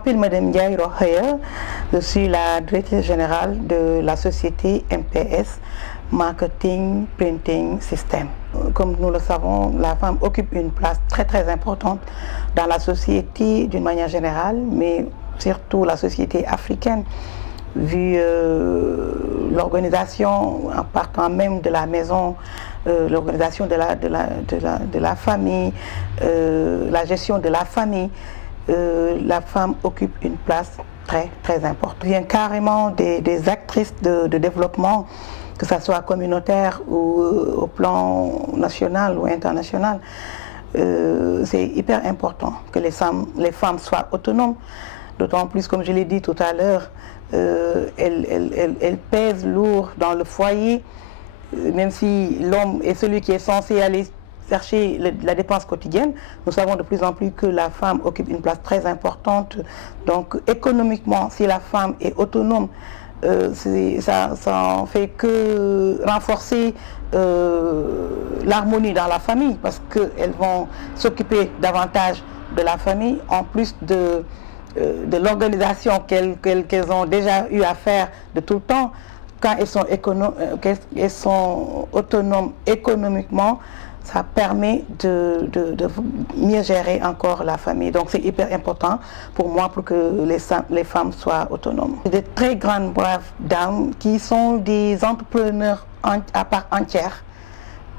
m'appelle Madame Ndiaye Rokhaya, je suis la directrice générale de la société MPS, Marketing Printing System. Comme nous le savons, la femme occupe une place très importante dans la société d'une manière générale, mais surtout la société africaine, vu l'organisation en partant même de la maison, l'organisation de la famille, la gestion de la famille. La femme occupe une place très importante. Il vient carrément des actrices de développement, que ce soit communautaire ou au plan national ou international. C'est hyper important que les femmes soient autonomes, d'autant plus, comme je l'ai dit tout à l'heure, elles pèsent lourd dans le foyer, même si l'homme est celui qui est censé aller chercher la dépense quotidienne. Nous savons de plus en plus que la femme occupe une place très importante. Donc économiquement, si la femme est autonome, ça en fait que renforcer l'harmonie dans la famille, parce qu'elles vont s'occuper davantage de la famille, en plus de l'organisation qu'elles ont déjà eu à faire de tout le temps. Quand elles sont autonomes économiquement, ça permet de mieux gérer encore la famille. Donc c'est hyper important pour moi pour que les femmes soient autonomes. Des très grandes braves dames qui sont des entrepreneurs à part entière.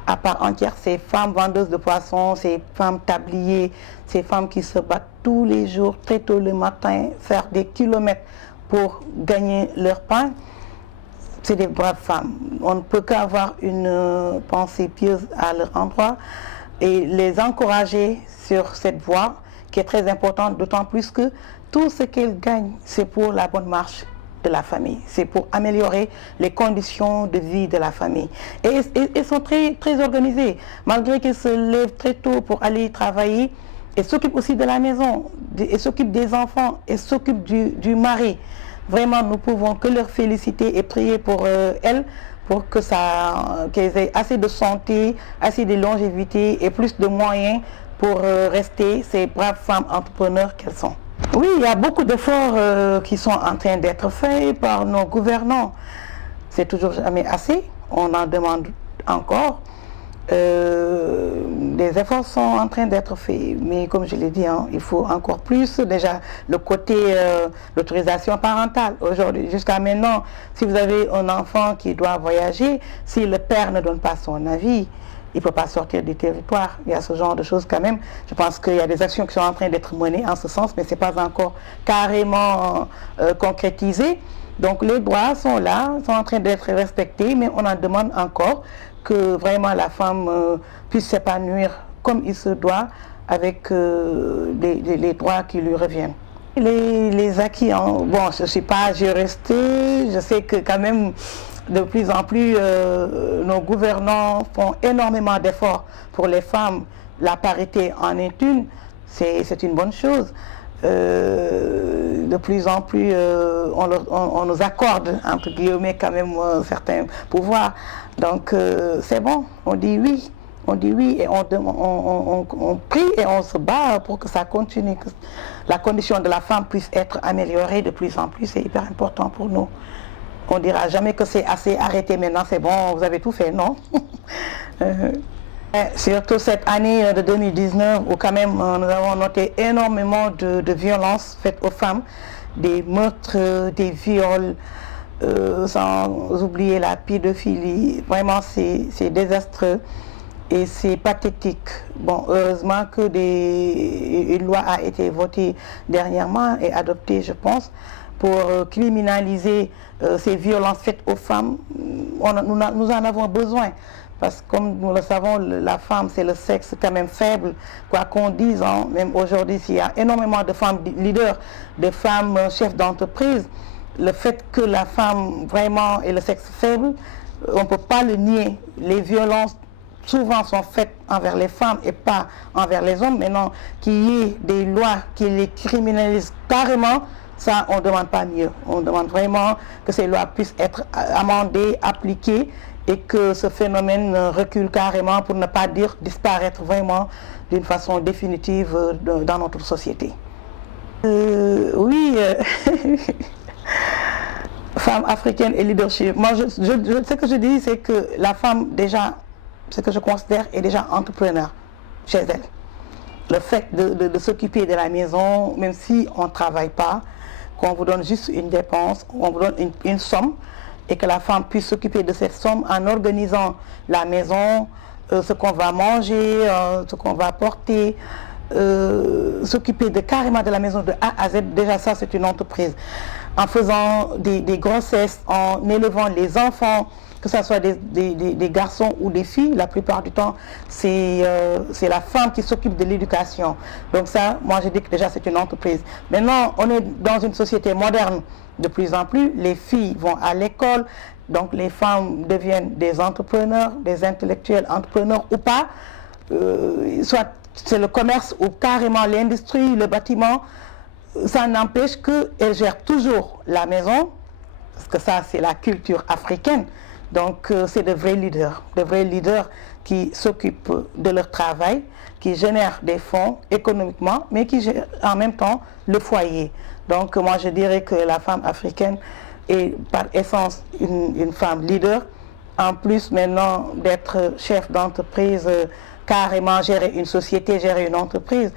À part entière, ces femmes vendeuses de poissons, ces femmes tabliers, ces femmes qui se battent tous les jours, très tôt le matin, faire des kilomètres pour gagner leur pain. C'est des braves femmes. On ne peut qu'avoir une pensée pieuse à leur endroit et les encourager sur cette voie qui est très importante, d'autant plus que tout ce qu'elles gagnent, c'est pour la bonne marche de la famille. C'est pour améliorer les conditions de vie de la famille. Et elles sont très organisées. Malgré qu'elles se lèvent très tôt pour aller travailler, elles s'occupent aussi de la maison, elles s'occupent des enfants, elles s'occupent du mari. Vraiment, nous pouvons que leur féliciter et prier pour elles, pour qu'elles aient assez de santé, assez de longévité et plus de moyens pour rester ces braves femmes entrepreneurs qu'elles sont. Oui, il y a beaucoup d'efforts qui sont en train d'être faits par nos gouvernants. C'est toujours jamais assez, on en demande encore. Des efforts sont en train d'être faits, mais comme je l'ai dit, hein, il faut encore plus. Déjà, le côté l'autorisation parentale. Aujourd'hui, jusqu'à maintenant, si vous avez un enfant qui doit voyager, si le père ne donne pas son avis, il ne peut pas sortir du territoire. Il y a ce genre de choses quand même. Je pense qu'il y a des actions qui sont en train d'être menées en ce sens, mais ce n'est pas encore carrément concrétisé. Donc les droits sont là, sont en train d'être respectés, mais on en demande encore que vraiment la femme puisse s'épanouir comme il se doit avec les droits qui lui reviennent. Les acquis, hein, bon, je ne suis pas juriste, je sais que quand même de plus en plus nos gouvernants font énormément d'efforts pour les femmes. La parité en est une, c'est une bonne chose. De plus en plus, on nous accorde, entre guillemets, quand même certains pouvoirs. Donc, c'est bon, on dit oui et on prie et on se bat pour que ça continue, que la condition de la femme puisse être améliorée de plus en plus. C'est hyper important pour nous. On ne dira jamais que c'est assez, arrêté maintenant, c'est bon, vous avez tout fait, non? Surtout cette année de 2019 où quand même nous avons noté énormément de violences faites aux femmes, des meurtres, des viols, sans oublier la pédophilie. Vraiment c'est désastreux et c'est pathétique. Bon, heureusement que une loi a été votée dernièrement et adoptée, je pense, pour criminaliser ces violences faites aux femmes. Nous en avons besoin. Parce que comme nous le savons, la femme, c'est le sexe quand même faible, quoi qu'on dise, hein, même aujourd'hui, s'il y a énormément de femmes leaders, de femmes chefs d'entreprise, le fait que la femme vraiment est le sexe faible, on ne peut pas le nier. Les violences souvent sont faites envers les femmes et pas envers les hommes. Maintenant, qu'il y ait des lois qui les criminalisent carrément, ça, on ne demande pas mieux. On demande vraiment que ces lois puissent être amendées, appliquées, et que ce phénomène recule carrément, pour ne pas dire disparaître vraiment d'une façon définitive dans notre société. Oui, dis femme africaine et leadership, moi ce que je dis, c'est que la femme déjà, ce que je considère est déjà entrepreneur chez elle. Le fait de s'occuper de la maison, même si on ne travaille pas, qu'on vous donne juste une dépense, on vous donne une somme, et que la femme puisse s'occuper de cette somme en organisant la maison, ce qu'on va manger, ce qu'on va porter, s'occuper carrément de la maison de A à Z, déjà ça c'est une entreprise. En faisant des grossesses, en élevant les enfants, que ce soit des garçons ou des filles, la plupart du temps, c'est la femme qui s'occupe de l'éducation. Donc ça, moi je dis que déjà c'est une entreprise. Maintenant, on est dans une société moderne de plus en plus, les filles vont à l'école, donc les femmes deviennent des entrepreneurs, des intellectuels entrepreneurs ou pas, soit c'est le commerce ou carrément l'industrie, le bâtiment. Ça n'empêche qu'elles gèrent toujours la maison, parce que ça c'est la culture africaine. Donc c'est de vrais leaders qui s'occupent de leur travail, qui génèrent des fonds économiquement, mais qui gèrent en même temps le foyer. Donc moi je dirais que la femme africaine est par essence une femme leader, en plus maintenant d'être chef d'entreprise, carrément gérer une société, gérer une entreprise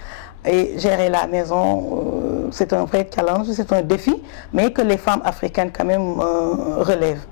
et gérer la maison, c'est un vrai challenge, c'est un défi, mais que les femmes africaines quand même relèvent.